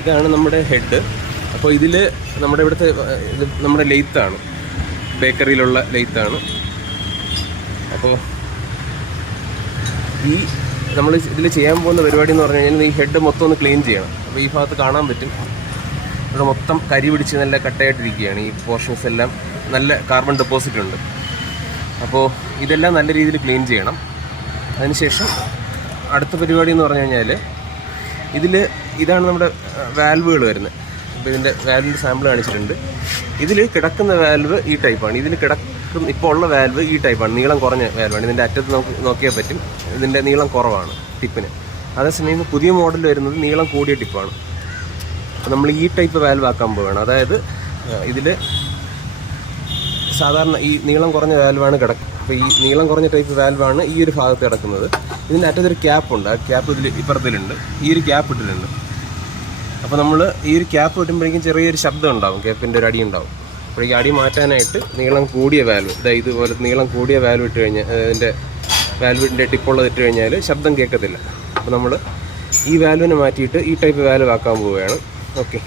ഇതാണ് നമ്മുടെ ഹെഡ്. അപ്പോൾ ഇതിൽ നമ്മുടെ ഇവിടുത്തെ ഇത് നമ്മുടെ ലെയ്ത്താണ്, ബേക്കറിയിലുള്ള ലെയ്ത്താണ്. അപ്പോൾ ഈ നമ്മൾ ഇതിൽ ചെയ്യാൻ പോകുന്ന പരിപാടി എന്ന് പറഞ്ഞു കഴിഞ്ഞാൽ ഈ ഹെഡ് മൊത്തം ഒന്ന് ക്ലീൻ ചെയ്യണം. അപ്പോൾ ഈ ഭാഗത്ത് കാണാൻ പറ്റും, ഇവിടെ മൊത്തം കരി പിടിച്ച് നല്ല കട്ടയായിട്ടിരിക്കുകയാണ്. ഈ പോർഷൻസ് എല്ലാം നല്ല കാർബൺ ഡെപ്പോസിറ്റ് ഉണ്ട്. അപ്പോൾ ഇതെല്ലാം നല്ല രീതിയിൽ ക്ലീൻ ചെയ്യണം. അതിനുശേഷം അടുത്ത പരിപാടി എന്ന് പറഞ്ഞു കഴിഞ്ഞാൽ ഇതാണ് നമ്മുടെ വാൽവുകൾ വരുന്നത്. അപ്പോൾ ഇതിൻ്റെ വാൽവിൻ്റെ സാമ്പിൾ കാണിച്ചിട്ടുണ്ട്. ഇതിൽ കിടക്കുന്ന വാൽവ് ഈ ടൈപ്പാണ്. ഇപ്പോൾ ഉള്ള വാൽവ് ഈ ടൈപ്പാണ്, നീളം കുറഞ്ഞ വാൽവാണ്. ഇതിൻ്റെ അറ്റത്ത് നോക്കിയാൽ പറ്റും, ഇതിൻ്റെ നീളം കുറവാണ് ടിപ്പിന്. അതേസമയം പുതിയ മോഡൽ വരുന്നത് നീളം കൂടിയ ടിപ്പാണ്. അപ്പോൾ നമ്മൾ ഈ ടൈപ്പ് വാൽവ് ആക്കാൻ പോവുകയാണ്. അതായത് ഇതിൽ സാധാരണ ഈ നീളം കുറഞ്ഞ വാൽവാണ് കിടക്കുക. അപ്പോൾ ഈ നീളം കുറഞ്ഞ ടൈപ്പ് വാൽവാണ് ഈ ഒരു ഭാഗത്ത് കിടക്കുന്നത്. ഇതിൻ്റെ അറ്റത്തൊരു ക്യാപ്പുണ്ട്, ആ ക്യാപ്പ് ഇപ്പുറത്തിലുണ്ട്, ഈ ഒരു ക്യാപ്പ് ഇട്ടിട്ടുണ്ട്. അപ്പോൾ നമ്മൾ ഈ ഒരു ക്യാപ്പ് ഇടുമ്പോഴേക്കും ചെറിയൊരു ശബ്ദം ഉണ്ടാവും, ക്യാപ്പിൻ്റെ ഒരു അടി ഉണ്ടാവും. അപ്പോൾ ഈ അടി മാറ്റാനായിട്ട് നീളം കൂടിയ വാൽവ്, ഇതുപോലെ നീളം കൂടിയ വാൽവ് ഇട്ട് കഴിഞ്ഞാൽ, ഇതിൻ്റെ വാൽവിൻ്റെ ടിപ്പുള്ളത് ഇട്ട് കഴിഞ്ഞാൽ ശബ്ദം കേൾക്കത്തില്ല. അപ്പോൾ നമ്മൾ ഈ വാൽവിനെ മാറ്റിയിട്ട് ഈ ടൈപ്പ് വാൽവ് ആക്കാൻ പോവുകയാണ്. ഓക്കെ,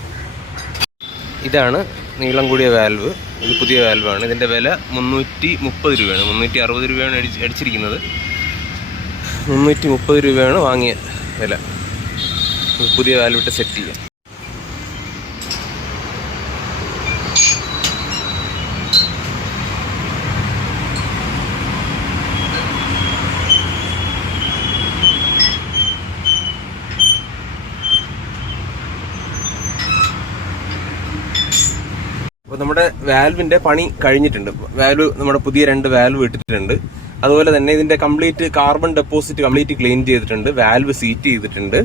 ഇതാണ് നീളം കൂടിയ വാൽവ്. ഇത് പുതിയ വാൽവാണ്. ഇതിൻ്റെ വില 330 രൂപയാണ്. 360 രൂപയാണ് അടിച്ചിരിക്കുന്നത്. 330 രൂപയാണ് വാങ്ങിയ വില. പുതിയ വാൽവിട്ട് സെറ്റ് ചെയ്യാം. അപ്പോൾ നമ്മുടെ വാൽവിൻ്റെ പണി കഴിഞ്ഞിട്ടുണ്ട്. നമ്മുടെ പുതിയ 2 വാൽവ് ഇട്ടിട്ടുണ്ട്. അതുപോലെ തന്നെ ഇതിൻ്റെ complete carbon deposit complete clean ചെയ്തിട്ടുണ്ട്. വാൽവ് സീറ്റ് ചെയ്തിട്ടുണ്ട്.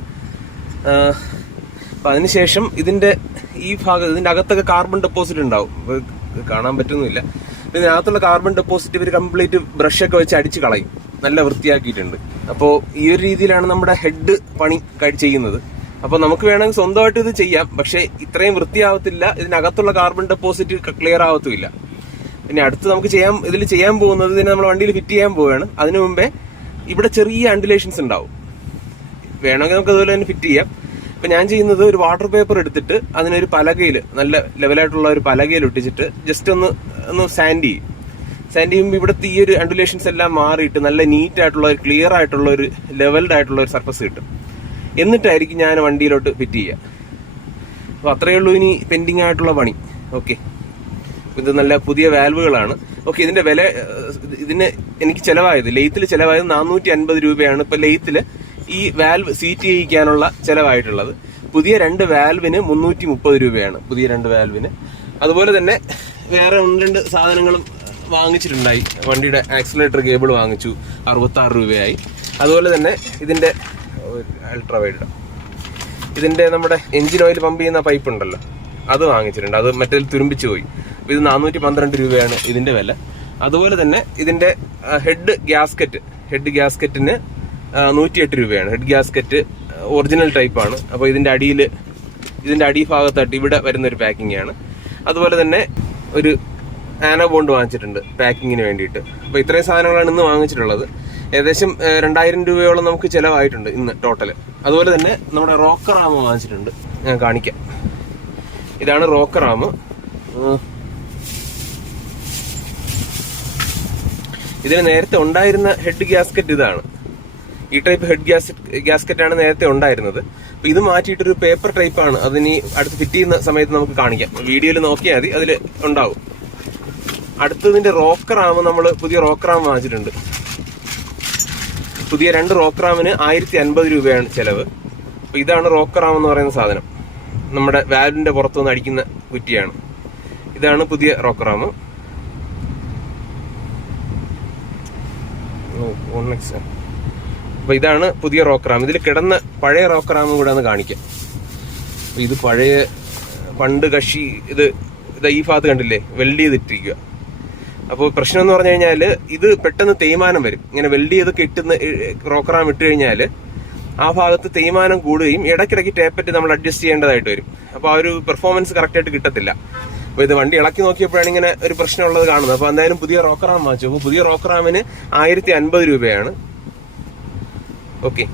അപ്പം അതിനുശേഷം ഇതിൻ്റെ അകത്തൊക്കെ കാർബൺ ഡെപ്പോസിറ്റ് ഉണ്ടാവും, കാണാൻ പറ്റുന്നില്ല. ഇതിനകത്തുള്ള കാർബൺ ഡെപ്പോസിറ്റ് ഇവർ കംപ്ലീറ്റ് ബ്രഷൊക്കെ വെച്ച് അടിച്ച് കളയും, നല്ല വൃത്തിയാക്കിയിട്ടുണ്ട്. അപ്പോൾ ഈ ഒരു രീതിയിലാണ് നമ്മുടെ ഹെഡ് പണി ചെയ്യുന്നത്. അപ്പോൾ നമുക്ക് വേണമെങ്കിൽ സ്വന്തമായിട്ട് ഇത് ചെയ്യാം, പക്ഷേ ഇത്രയും വൃത്തിയാവത്തില്ല. ഇതിനകത്തുള്ള കാർബൺ ഡെപ്പോസിറ്റ് ക്ലിയർ ആവത്തുമില്ല. പിന്നെ അടുത്ത് നമുക്ക് ഇതിൽ ചെയ്യാൻ പോകുന്നത്, ഇതിനെ നമ്മൾ വണ്ടിയിൽ ഫിറ്റ് ചെയ്യാൻ പോവുകയാണ്. അതിനു മുമ്പേ ഇവിടെ ചെറിയ അണ്ടുലേഷൻസ് ഉണ്ടാവും, വേണമെങ്കിൽ നമുക്ക് അതുപോലെ തന്നെ ഫിറ്റ് ചെയ്യാം. ഇപ്പം ഞാൻ ചെയ്യുന്നത് ഒരു വാട്ടർ പേപ്പർ എടുത്തിട്ട് അതിനൊരു പലകയിൽ, നല്ല ലെവലായിട്ടുള്ള ഒരു പലകയിൽ ഒട്ടിച്ചിട്ട് ജസ്റ്റ് ഒന്ന് സാൻഡ് ചെയ്യുമ്പോൾ ഇവിടുത്തെ ഈ ഒരു അണ്ടുലേഷൻസ് എല്ലാം മാറിയിട്ട് നല്ല നീറ്റ് ആയിട്ടുള്ള ഒരു ക്ലിയർ ആയിട്ടുള്ള ഒരു ലെവൽഡ് ആയിട്ടുള്ള ഒരു സർഫസ് കിട്ടും. എന്നിട്ടായിരിക്കും ഞാൻ വണ്ടിയിലോട്ട് ഫിറ്റ് ചെയ്യുക. അപ്പോൾ അത്രയേ ഉള്ളൂ ഇനി പെൻഡിങ് ആയിട്ടുള്ള പണി. ഓക്കെ, ഇത് നല്ല പുതിയ വാൽവുകളാണ്. ഓക്കെ, ഇതിന്റെ വില, എനിക്ക് ചിലവായത്, ലെയ്ത്തിൽ ചിലവായത് 450 രൂപയാണ്. ഇപ്പൊ ലെയ്ത്തിൽ ഈ വാൽവ് സീറ്റ് ചെയ്യിക്കാനുള്ള ചിലവായിട്ടുള്ളത്. പുതിയ 2 വാൽവിന് 330 രൂപയാണ്, പുതിയ 2 വാൽവിന്. അതുപോലെ തന്നെ വേറെ 1-2 സാധനങ്ങളും വാങ്ങിച്ചിട്ടുണ്ടായി. വണ്ടിയുടെ ആക്സിലറേറ്റർ കേബിൾ വാങ്ങിച്ചു, 66 രൂപയായി. അതുപോലെ തന്നെ ഇതിന്റെ അൾട്രാവൈഡ്, ഇതിന്റെ നമ്മുടെ എഞ്ചിൻ ഓയിൽ പമ്പ് ചെയ്യുന്ന പൈപ്പ് ഉണ്ടല്ലോ, അത് വാങ്ങിച്ചിട്ടുണ്ട്. അത് മറ്റേതിൽ തുരുമ്പിച്ചു പോയി. ഇത് 412 രൂപയാണ് ഇതിന്റെ വില. അതുപോലെ തന്നെ ഇതിന്റെ ഹെഡ് ഗ്യാസ്കറ്റിന് 108 രൂപയാണ്. ഹെഡ് ഗ്യാസ്കറ്റ് ഒറിജിനൽ ടൈപ്പാണ്. അപ്പോൾ ഇതിന്റെ അടിഭാഗത്തായിട്ട് ഇവിടെ വരുന്ന ഒരു പാക്കിംഗ് ആണ്. അതുപോലെ തന്നെ ഒരു ആനോ ബോണ്ട് വാങ്ങിച്ചിട്ടുണ്ട് പാക്കിങ്ങിന് വേണ്ടിയിട്ട്. അപ്പോൾ ഇത്രയും സാധനങ്ങളാണ് ഇന്ന് വാങ്ങിച്ചിട്ടുള്ളത്. ഏകദേശം 2000 രൂപയോളം നമുക്ക് ചിലവായിട്ടുണ്ട് ഇന്ന് ടോട്ടൽ. അതുപോലെ തന്നെ നമ്മുടെ റോക്കർ ആം വാങ്ങിച്ചിട്ടുണ്ട്, ഞാൻ കാണിക്കാം. ഇതാണ് റോക്കർ ആം. ഇതിന് നേരത്തെ ഉണ്ടായിരുന്ന ഹെഡ് ഗ്യാസ്കറ്റ് ഇതാണ്. ഈ ടൈപ്പ് ഹെഡ് ഗ്യാസ്കറ്റ് ആണ് നേരത്തെ ഉണ്ടായിരുന്നത്. അപ്പൊ ഇത് മാറ്റിയിട്ടൊരു പേപ്പർ ടൈപ്പാണ്. അതിനി അടുത്ത് ഫിറ്റ് ചെയ്യുന്ന സമയത്ത് നമുക്ക് കാണിക്കാം. വീഡിയോയിൽ നോക്കിയാൽ മതി, അതിൽ ഉണ്ടാവും. അടുത്തതിന്റെ റോക്കർ ആം, നമ്മൾ പുതിയ റോക്കർ ആം വാങ്ങിച്ചിട്ടുണ്ട്. പുതിയ 2 റോക്കർ ആമിന് 1050 രൂപയാണ് ചെലവ്. അപ്പൊ ഇതാണ് റോക്കർ ആം എന്ന് പറയുന്ന സാധനം. നമ്മുടെ വാൽവിന്റെ പുറത്തുനിന്ന് അടിക്കുന്ന കുറ്റിയാണ്. ഇതാണ് പുതിയ റോക്കർ ആം. അപ്പൊ ഇതാണ് പുതിയ റോക്കർ ആം. ഇതിൽ കിടന്ന പഴയ റോക്കർ ആം കൂടെ ഒന്ന് കാണിക്കാം. ഇത് പണ്ട് കക്ഷി ഇത് ഈ ഭാഗത്ത് കണ്ടില്ലേ, വെൽഡ് ചെയ്തിട്ടിരിക്കുക. അപ്പോൾ പ്രശ്നം എന്ന് പറഞ്ഞു കഴിഞ്ഞാൽ ഇത് പെട്ടെന്ന് തേയ്മാനം വരും. ഇങ്ങനെ വെൽഡ് ചെയ്തൊക്കെ റോക്കർ ആം ഇട്ട് കഴിഞ്ഞാൽ ആ ഭാഗത്ത് തേയ്മാനം കൂടുകയും ഇടയ്ക്കിടയ്ക്ക് ടേപ്പറ്റ് നമ്മൾ അഡ്ജസ്റ്റ് ചെയ്യേണ്ടതായിട്ട് വരും. അപ്പോൾ ആ ഒരു പെർഫോമൻസ് കറക്റ്റായിട്ട് കിട്ടത്തില്ല. അപ്പോൾ ഇത് വണ്ടി ഇളക്കി നോക്കിയപ്പോഴാണ് ഇങ്ങനെ ഒരു പ്രശ്നമുള്ളത് കാണുന്നത്. അപ്പോൾ എന്തായാലും പുതിയ റോക്കർ ആം വാങ്ങിച്ചു. അപ്പോൾ പുതിയ റോക്കർ ആമിന് 1050 രൂപയാണ്. ഓക്കെ.